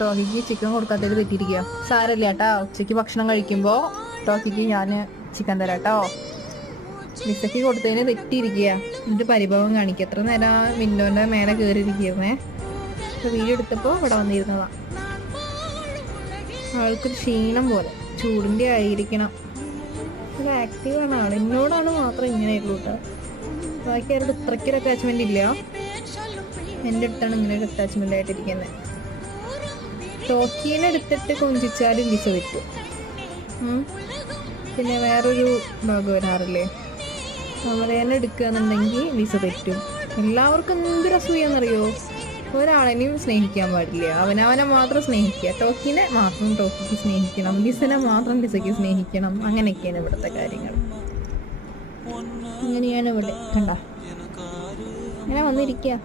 ടോക്കിക്ക് chicken കൊടുക്കാത്തതിൽ തെറ്റിയിരിക്കുക. സാരല്ല കേട്ടാ, ഉച്ചയ്ക്ക് ഭക്ഷണം കഴിക്കുമ്പോൾ ടോക്കിക്ക് ഞാൻ ചിക്കൻ തരാം കേട്ടോ. ലിസയ്ക്ക് കൊടുത്തതിന് തെറ്റിയിരിക്കുക. എന്നിട്ട് പരിഭവം കാണിക്കുക. എത്ര നേരം വിൻഡോന്റെ മേലെ കയറിയിരിക്കുന്നേ. വീഡിയോ എടുത്തപ്പോൾ ഇവിടെ വന്നിരുന്നതാ. ആൾക്കൊരു ക്ഷീണം പോലെ, ചൂടിൻ്റെ ആയിരിക്കണം. ഒരു ആക്റ്റീവാണ് ആൾ. എന്നോടാണ് മാത്രം ഇങ്ങനെയുള്ളൂ കേട്ടോ. ബാക്കി ആരുടെ ഇത്രയ്ക്കൊരു അറ്റാച്ച്മെന്റ് ഇല്ല. എൻ്റെ അടുത്താണ് ഇങ്ങനെ ഒരു അറ്റാച്ച്മെന്റ് ആയിട്ടിരിക്കുന്നത്. ടോക്കീനെ എടുത്തിട്ട് കൊഞ്ചിച്ചാലും ലിസ പറ്റും. പിന്നെ വേറൊരു ഡോഗ് വരാറില്ലേ, അവളേനെ എടുക്കുകയെന്നുണ്ടെങ്കിൽ ലിസ പറ്റും. എല്ലാവർക്കും എന്തൊരു അസൂയാന്നറിയോ. ഒരാളെയും സ്നേഹിക്കാൻ പാടില്ല, അവനവനെ മാത്രം സ്നേഹിക്കുക. ടോക്കിനെ മാത്രം ടോക്കിക്ക് സ്നേഹിക്കണം, ലിസനെ മാത്രം ലിസയ്ക്ക് സ്നേഹിക്കണം. അങ്ങനെയൊക്കെയാണ് ഇവിടുത്തെ കാര്യങ്ങൾ. അങ്ങനെയാണ് ഇവിടെ. കണ്ട, ഇങ്ങനെ വന്നിരിക്കുക.